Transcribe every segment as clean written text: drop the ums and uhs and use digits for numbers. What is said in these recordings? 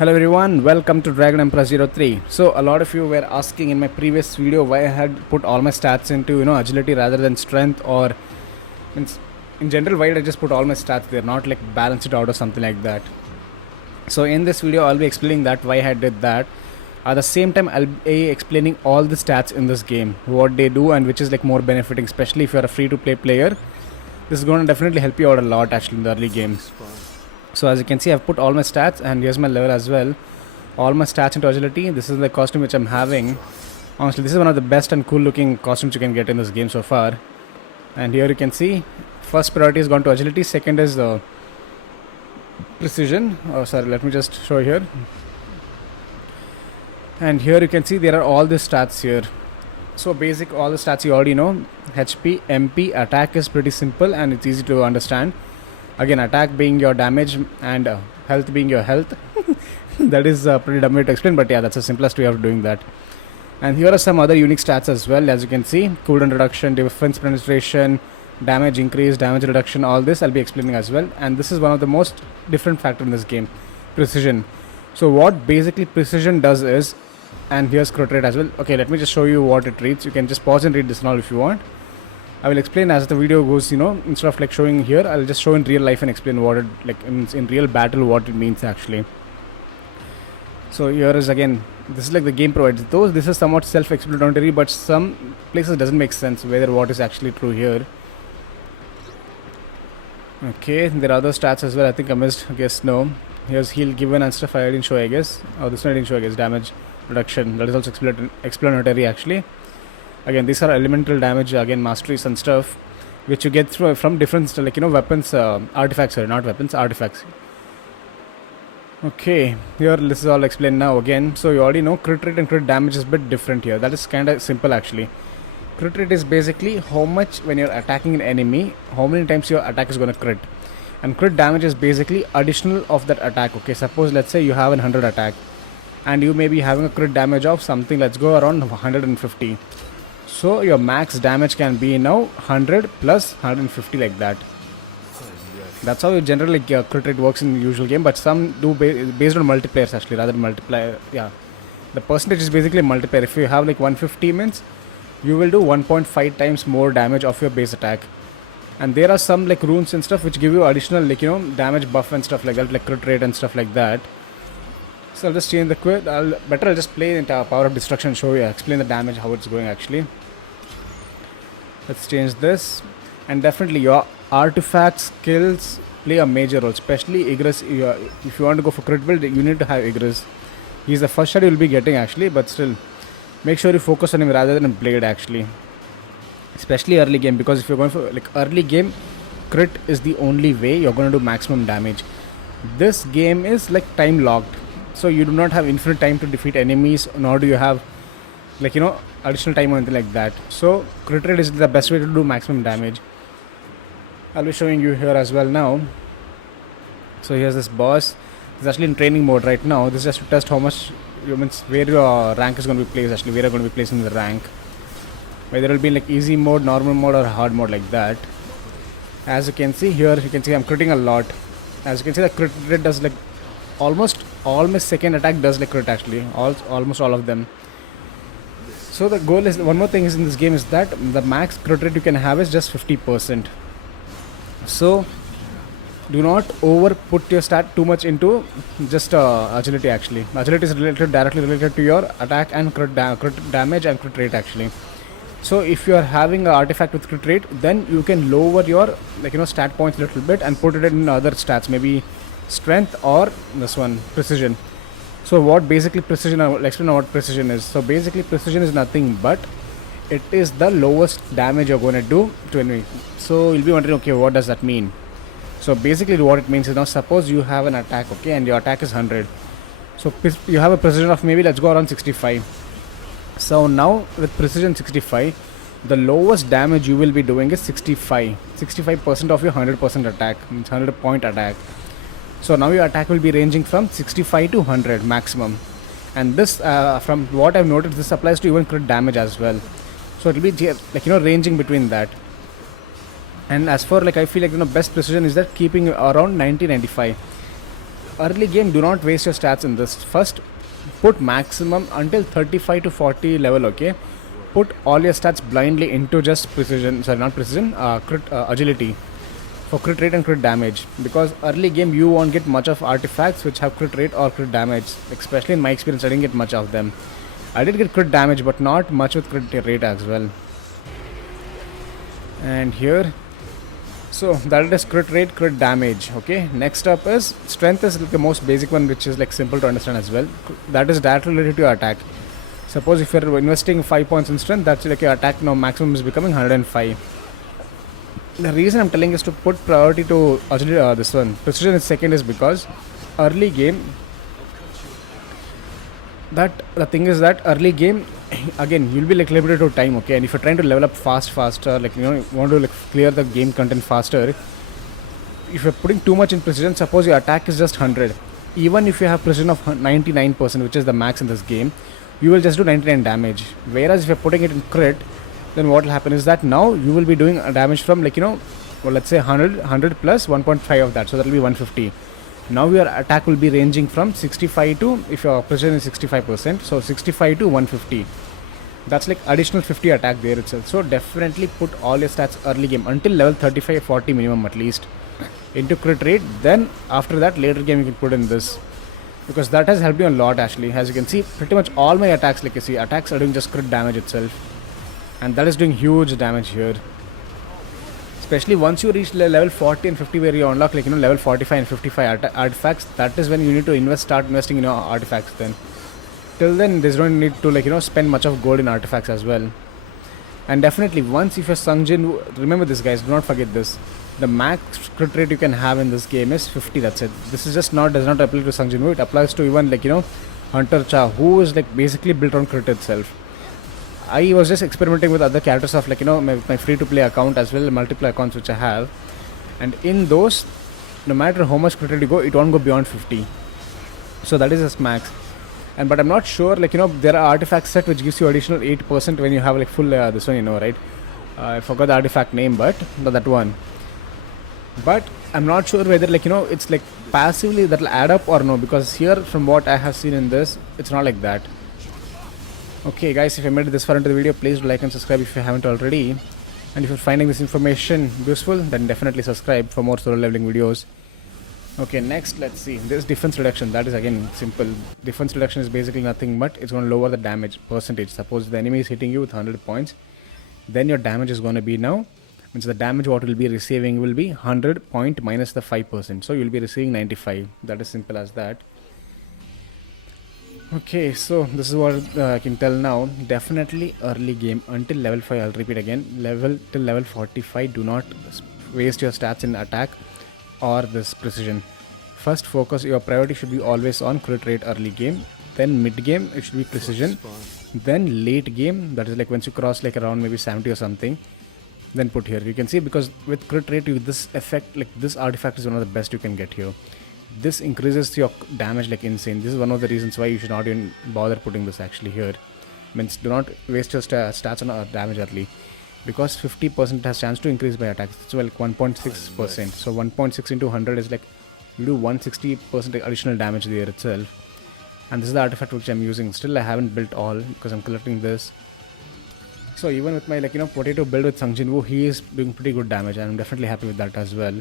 Hello everyone, welcome to Dragon Emperor 03. So a lot of you were asking in my previous video why I had put all my stats into agility rather than strength, or in general why did I just put all my stats there, not like balance it out or something like that. So in this video I'll be explaining that why I did that. At the same time I'll be explaining all the stats in this game, what they do and which is like more benefiting, especially if you're a free to play player. This is going to definitely help you out a lot actually in the early game. So as you can see, I've put all my stats and here's my level as well. All my stats into agility. This is the costume which I'm having. Honestly, this is one of the best and cool looking costumes you can get in this game so far. And here you can see, first priority has gone to agility, second is precision. Oh sorry, let me just show here. And here you can see there are all the stats here. So basic, all the stats you already know. HP, MP, attack is pretty simple and it's easy to understand. Again, attack being your damage and health being your health. That is pretty dumb way to explain, but yeah, that's the simplest way of doing that. And here are some other unique stats as well. As you can see, cooldown reduction, defense penetration, damage increase, damage reduction, all this I'll be explaining as well. And this is one of the most different factor in this game, precision. So what basically precision does is, and here's crit rate as well. Okay, let me just show you what it reads. You can just pause and read this now if you want. I will explain as the video goes, instead of like showing here, I'll just show in real life and explain what it, like in real battle, what it means actually. So here is again, this is like the game provides. Though this is somewhat self-explanatory, but some places doesn't make sense whether what is actually true here. Okay, there are other stats as well. I think I missed, I guess no. Here's heal given and stuff I didn't show, I guess. Oh, this one I didn't show, I guess. Damage reduction, that is also explanatory actually. Again, these are elemental damage, again masteries and stuff, which you get through from different weapons, artifacts, sorry, not weapons, artifacts. Okay, here this is all explained now again. So you already know crit rate and crit damage is a bit different here. That is kind of simple actually. Crit rate is basically how much when you're attacking an enemy, how many times your attack is going to crit. And crit damage is basically additional of that attack. Okay, suppose let's say you have an 100 attack and you may be having a crit damage of something, let's go around 150. So your max damage can be now 100 plus 150 like that. That's how generally crit rate works in the usual game, but some do based on multipliers actually, rather than multiplier. Yeah, the percentage is basically multiplier. If you have like 150 means you will do 1.5 times more damage of your base attack. And there are some like runes and stuff which give you additional damage buff and stuff like that, like crit rate and stuff like that. So I'll just change the quit. I'll just play into power of destruction and show you, explain the damage, how it's going actually. Let's change this. And definitely your artifact skills play a major role, especially Igris. If you want to go for crit build, you need to have Igris. He's the first shot you'll be getting actually, but still make sure you focus on him rather than blade actually, especially early game, because if you're going for like early game, crit is the only way you're going to do maximum damage. This game is like time locked, so you do not have infinite time to defeat enemies, nor do you have additional time or anything like that. So crit rate is the best way to do maximum damage. I'll be showing you here as well now. So here's this boss. It's actually in training mode right now. This is just to test how much where your rank is going to be placed actually, where you're going to be placed in the rank, whether it will be in like easy mode, normal mode or hard mode like that. As you can see here, you can see I'm critting a lot. As you can see, the crit rate does like almost all my second attack does like crit actually, almost all of them. So the goal is, one more thing is in this game is that the max crit rate you can have is just 50%. So do not over put your stat too much into just agility actually. Agility is directly related to your attack and crit damage and crit rate actually. So if you are having an artifact with crit rate, then you can lower your stat points a little bit and put it in other stats, maybe strength or this one, precision. So what basically precision, I'll explain what precision is. So basically precision is nothing but it is the lowest damage you're going to do to enemy. So you'll be wondering, okay, what does that mean? So basically what it means is, now suppose you have an attack, okay, and your attack is 100. So you have a precision of maybe, let's go around 65. So now with precision 65, the lowest damage you will be doing is 65% of your 100% attack, means 100 point attack. So now your attack will be ranging from 65 to 100 maximum. And this from what I've noticed, this applies to even crit damage as well. So it will be ranging between that. And as for I feel best precision is that keeping around 90-95. early game, do not waste your stats in this. First, put maximum until 35 to 40 level, okay? Put all your stats blindly into just precision, sorry, not precision, agility for crit rate and crit damage, because early game you won't get much of artifacts which have crit rate or crit damage. Especially in my experience, I didn't get much of them. I did get crit damage, but not much with crit rate as well. And here, so that is crit rate, crit damage. Okay, next up is strength, is like the most basic one, which is like simple to understand as well. That is directly related to your attack. Suppose if you're investing 5 points in strength, that's like your attack now maximum is becoming 105. The reason I'm telling is to put priority to this one precision is second is because early game, that the thing is that early game again you'll be like limited to time, okay? And if you're trying to level up faster, like you want to like clear the game content faster, if you're putting too much in precision, suppose your attack is just 100, even if you have precision of 99%, which is the max in this game, you will just do 99 damage. Whereas if you're putting it in crit, then what will happen is that now you will be doing damage from like well, let's say 100 plus 1.5 of that, so that will be 150. Now your attack will be ranging from 65 to, if your precision is 65%, so 65 to 150. That's like additional 50 attack there itself. So definitely put all your stats early game until level 35 40 minimum at least into crit rate. Then after that later game you can put in this, because that has helped you a lot actually. As you can see, pretty much all my attacks, like you see, attacks are doing just crit damage itself, and that is doing huge damage here. Especially once you reach level 40 and 50, where you unlock like level 45 and 55 artifacts, that is when you need to start investing in your artifacts. Then till then there's no need to like spend much of gold in artifacts as well. And definitely once if you're Sungjin, remember this guys, do not forget this, the max crit rate you can have in this game is 50. That's it. This is just does not apply to Sungjin, it applies to even like Hunter Cha, who is like basically built on crit itself. I was just experimenting with other characters of like my free to play account as well, multiple accounts which I have, and in those, no matter how much crit rate you go, it won't go beyond 50. So that is just max. And but I'm not sure, like there are artifact set which gives you additional 8% when you have like full this one, right? I forgot the artifact name, but that one. But I'm not sure whether like it's like passively that'll add up or no, because here from what I have seen in this, it's not like that. Okay guys, if you made it this far into the video, please do like and subscribe if you haven't already. And if you're finding this information useful, then definitely subscribe for more solo leveling videos. Okay, next let's see, this defense reduction. That is again simple. Defense reduction is basically nothing but it's going to lower the damage percentage. Suppose the enemy is hitting you with 100 points, then your damage is going to be now, means the damage what will be receiving will be 100 point minus the 5%, so you'll be receiving 95. That is simple as that. Okay, so this is what I can tell now. Definitely early game until level 5, I'll repeat again, till level 45, do not waste your stats in attack or this precision. First focus, your priority should be always on crit rate early game, then mid game it should be precision, then late game, that is like once you cross like around maybe 70 or something, then put here. You can see, because with crit rate this effect, like this artifact is one of the best you can get here. This increases your damage like insane. This is one of the reasons why you should not even bother putting this actually here. Means do not waste your stats on damage early, because 50% has chance to increase by attacks. So like 1.6%. So 1.6 into 100 is like you do 160% additional damage there itself. And this is the artifact which I'm using. Still I haven't built all because I'm collecting this. So even with my like potato build with Sungjin Woo, he is doing pretty good damage, and I'm definitely happy with that as well.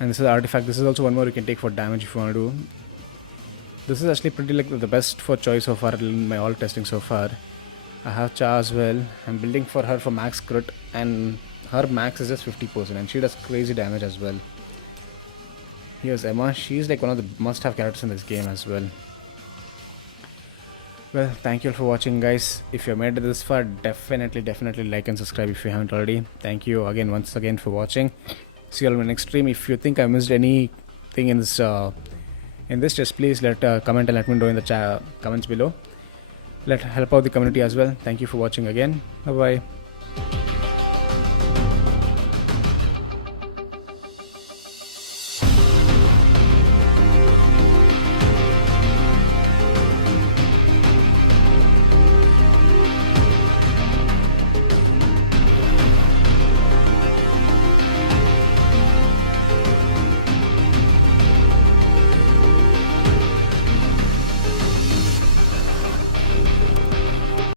And this is the artifact. This is also one more you can take for damage if you want to do. This is actually pretty like the best for choice so far in my all testing so far. I have Cha as well. I'm building for her for max crit, and her max is just 50%, and she does crazy damage as well. Here's Emma. She's like one of the must-have characters in this game as well. Well, thank you all for watching guys. If you made it this far, definitely like and subscribe if you haven't already. Thank you again once again for watching. See you all in the next stream. If you think I missed anything in this just please comment and let me know in the comments below. Help out the community as well. Thank you for watching again. Bye bye.